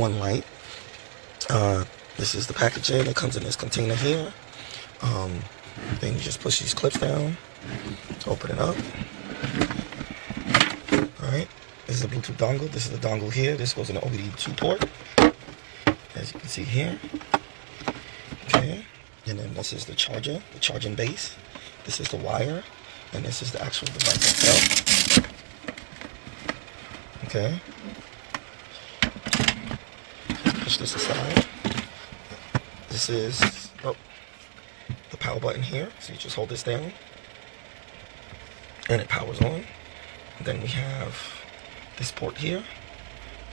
D1 Lite. This is the packaging. It comes in this container here. Then you just push these clips down to open it up. Alright, this is a Bluetooth dongle. This is the dongle here. This goes in the OBD2 port, as you can see here. Okay, and then this is the charger, the charging base. This is the wire, and this is the actual device itself. Okay, push this aside. This is the power button here, so you just hold this down and it powers on. And then we have this port here,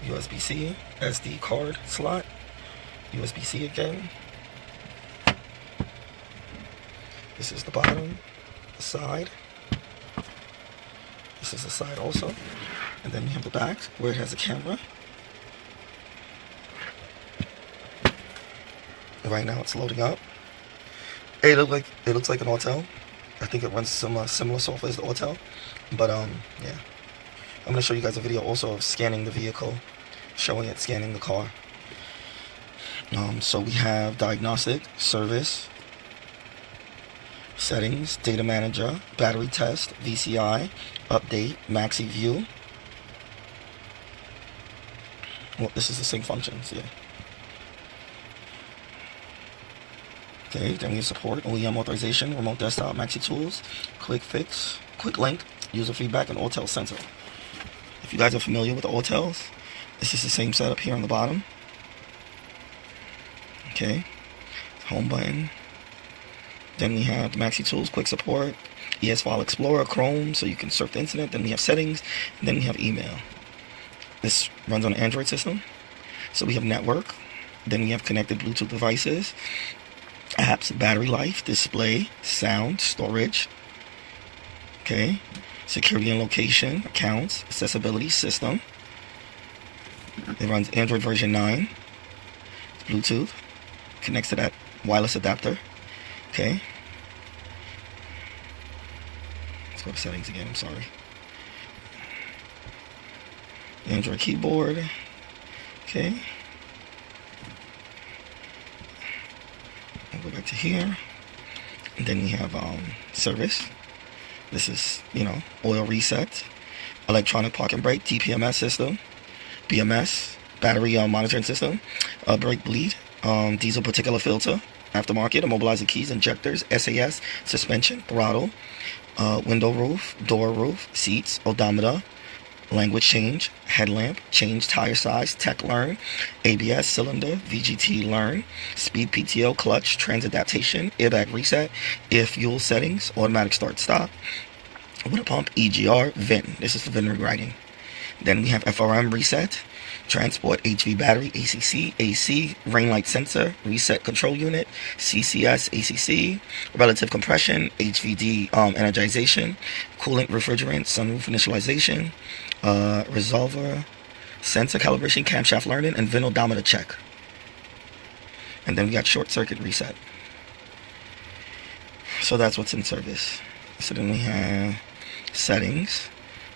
USB-C, SD card slot, USB-C again. This is the bottom, the side. This is the side also. And then we have the back where it has a camera. And right now it's loading up. It looks like an Autel. I think it runs some similar software as the Autel. But yeah. I'm gonna show you guys a video also of scanning the vehicle, showing it scanning the car. So we have diagnostic, service, settings, data manager, battery test, VCI, update, maxi view. Well, this is the same functions, yeah. Okay, then we have support, OEM authorization, remote desktop, maxi tools, quick fix, quick link, user feedback, and Autel sensor. If you guys are familiar with the Autels, this is the same setup here on the bottom. Okay, home button. Then we have the maxi tools, quick support, ES File Explorer, Chrome, so you can surf the internet. Then we have settings, and then we have email. This runs on an Android system. So we have network, then we have connected Bluetooth devices, apps, battery life, display, sound, storage, okay, security and location, accounts, accessibility, system. It runs Android version 9, Bluetooth, connects to that wireless adapter, okay. Let's go to settings again, I'm sorry. Android keyboard, okay. I'll go back to here, and then we have service. This is, oil reset, electronic parking brake, TPMS system, BMS, battery monitoring system, brake bleed, diesel particulate filter, aftermarket, immobilizer keys, injectors, SAS, suspension, throttle, window roof, door roof, seats, odometer, language change, headlamp, change tire size, tech learn, ABS, cylinder, VGT learn, speed PTO, clutch, trans adaptation, airbag reset, air fuel settings, automatic start stop, water pump, EGR, VIN. This is the VIN rewriting. Then we have FRM reset, transport, HV battery, ACC, AC, rain light sensor, reset control unit, CCS, ACC, relative compression, HVD energization, coolant refrigerant, sunroof initialization, resolver, sensor calibration, camshaft learning, and VIN odometer check. And then we got short circuit reset. So that's what's in service. So then we have settings,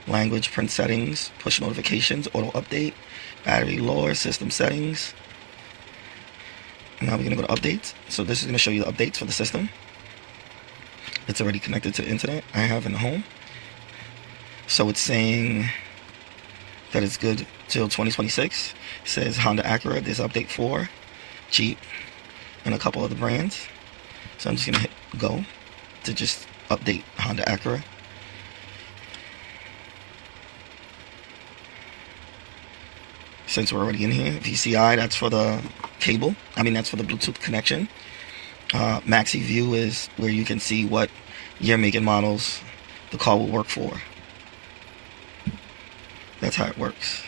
language, print settings, push notifications, auto update, battery lower, system settings. And now we're going to go to updates. So this is going to show you the updates for the system. It's already connected to the internet. I have in the home. So it's saying that it's good till 2026. It says Honda Acura, there's update 4, Jeep, and a couple other brands. So I'm just going to hit go to just update Honda Acura. Since we're already in here, VCI, that's for the cable. That's for the Bluetooth connection. Maxi View is where you can see what year, make, and models the car will work for. That's how it works.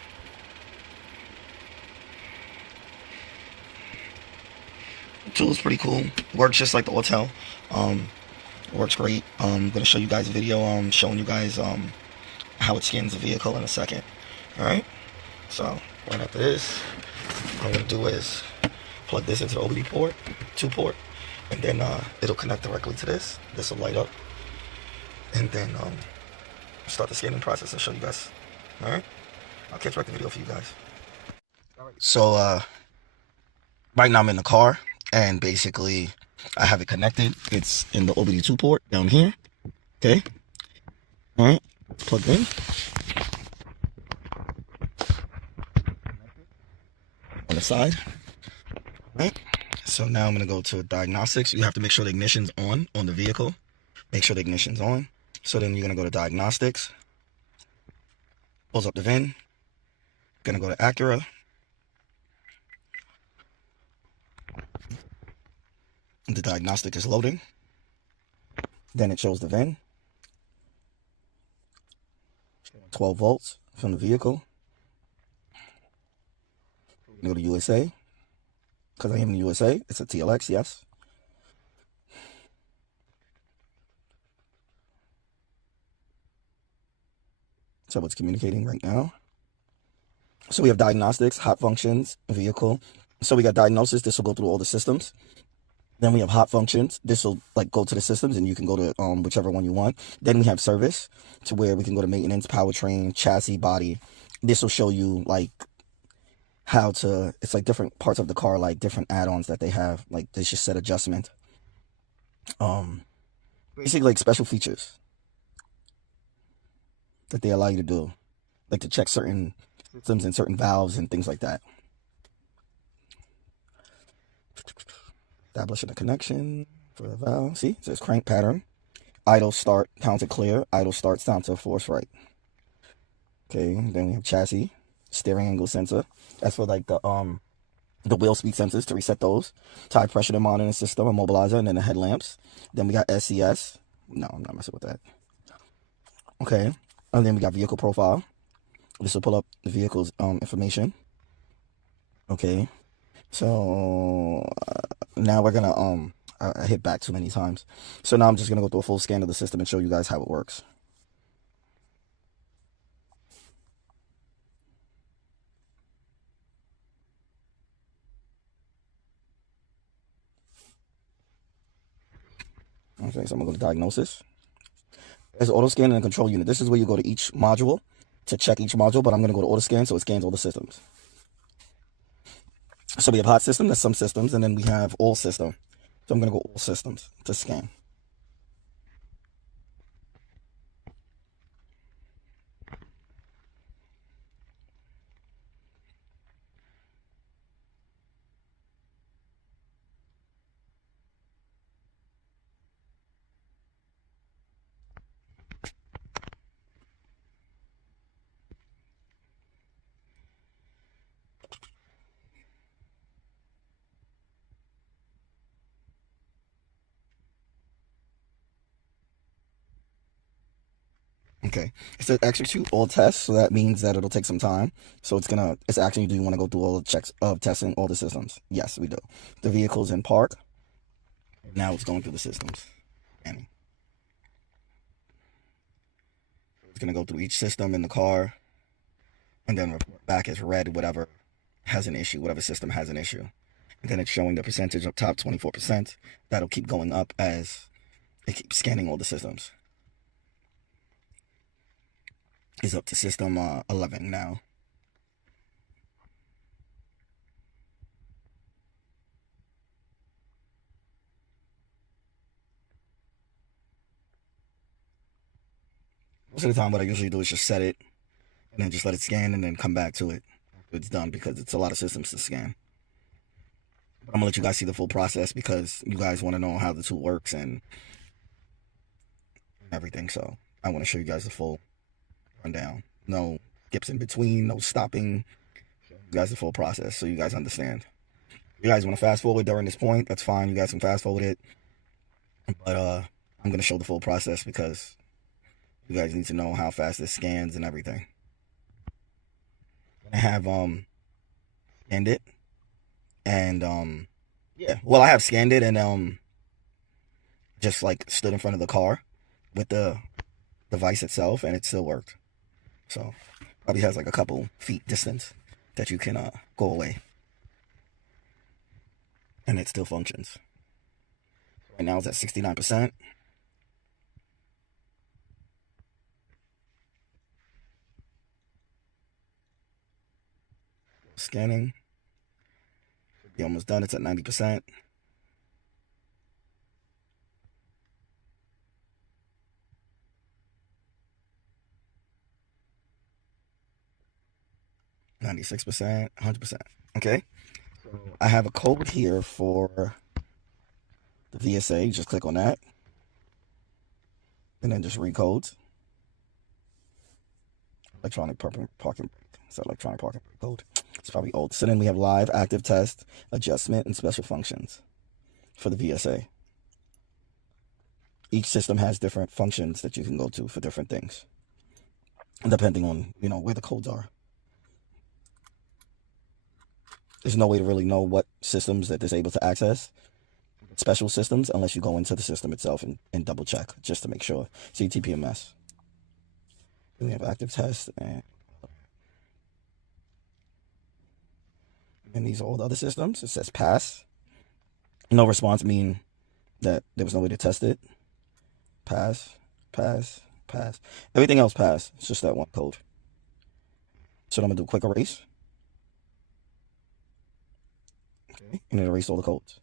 The tool is pretty cool. Works just like the Autel. Works great. I'm going to show you guys a video showing you guys how it scans the vehicle in a second. Alright? So, right after this, what I'm going to do is plug this into the OBD port, 2-port, and then it'll connect directly to this. This will light up. And then start the scanning process and show you guys. Alright? I'll catch back the video for you guys. So right now I'm in the car, and basically I have it connected. It's in the OBD2 port down here. Okay. All right. Plugged in. On the side. All right. So now I'm gonna go to diagnostics. You have to make sure the ignition's on the vehicle. Make sure the ignition's on. So then you're gonna go to diagnostics. Pulls up the VIN. Gonna go to Acura. The diagnostic is loading. Then it shows the VIN. 12 volts from the vehicle. Go to USA. Because I am in the USA. It's a TLX, yes. So it's communicating right now. So we have diagnostics, hot functions, vehicle. So we got diagnosis. This will go through all the systems. Then we have hot functions. This will like go to the systems, and you can go to whichever one you want. Then we have service, to where we can go to maintenance, powertrain, chassis, body. This will show you like how to. It's like different parts of the car, like different add-ons that they have. Like this just set adjustment. Basically like special features that they allow you to do, like to check certain systems and certain valves and things like that. Establishing a connection for the valve. See, it says crank pattern. Idle start, counter clear. Idle starts down to force right. Okay, then we have chassis, steering angle sensor. That's for like the wheel speed sensors to reset those. Tire pressure monitoring system, immobilizer, and then the headlamps. Then we got SCS. No, I'm not messing with that. Okay, and then we got vehicle profile. This will pull up the vehicle's information. Okay, so now we're gonna I hit back too many times. So now I'm just gonna go through a full scan of the system and show you guys how it works. Okay, so I'm gonna go to diagnosis. There's auto scan and control unit. This is where you go to each module to check each module, but I'm gonna go to auto scan, so it scans all the systems. So we have hot system, that's some systems, and then we have all system. So I'm gonna go all systems to scan. Okay, it says execute all tests, so that means that it'll take some time. So it's asking you, do you want to go through all the checks of testing all the systems? Yes, we do. The vehicle's in park. Now it's going through the systems. And it's gonna go through each system in the car, and then report back as red whatever has an issue, whatever system has an issue. And then it's showing the percentage of top 24%. That'll keep going up as it keeps scanning all the systems. Is up to system 11 now. Most of the time, what I usually do is just set it and then just let it scan and then come back to it. It's done, because it's a lot of systems to scan. But I'm gonna let you guys see the full process because you guys want to know how the tool works and everything. So I want to show you guys the full rundown. No skips in between, no stopping. You guys the full process so you guys understand. If you guys want to fast forward during this point, that's fine. You guys can fast forward it. But I'm gonna show the full process because you guys need to know how fast this scans and everything. I have scanned it, and yeah, well, I have scanned it and just like stood in front of the car with the device itself, and it still worked. So probably has like a couple feet distance that you can go away, and it still functions. Right now it's at 69%. Scanning. You're almost done. It's at 90%. %, 100%. Okay. So I have a code here for the VSA. Just click on that. And then just read codes. Electronic parking brake. It's electronic parking brake code. It's probably old. So then we have live, active test, adjustment, and special functions for the VSA. Each system has different functions that you can go to for different things, depending on, where the codes are. There's no way to really know what systems that this is able to access, special systems, unless you go into the system itself and double check just to make sure. See TPMS. We have active test and these are all the other systems. It says pass. No response mean that there was no way to test it. Pass, pass, pass. Everything else pass. It's just that one code. So I'm gonna do a quick erase. Okay, and it erase all the codes.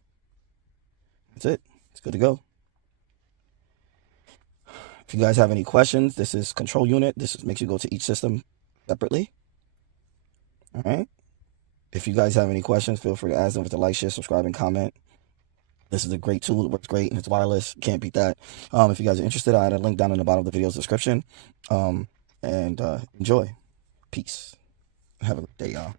That's it. It's good to go. If you guys have any questions, this is control unit. This makes you go to each system separately. All right. If you guys have any questions, feel free to ask them with the like, share, subscribe, and comment. This is a great tool. It works great, and it's wireless. Can't beat that. If you guys are interested, I had a link down in the bottom of the video's description. And enjoy. Peace. Have a good day, y'all.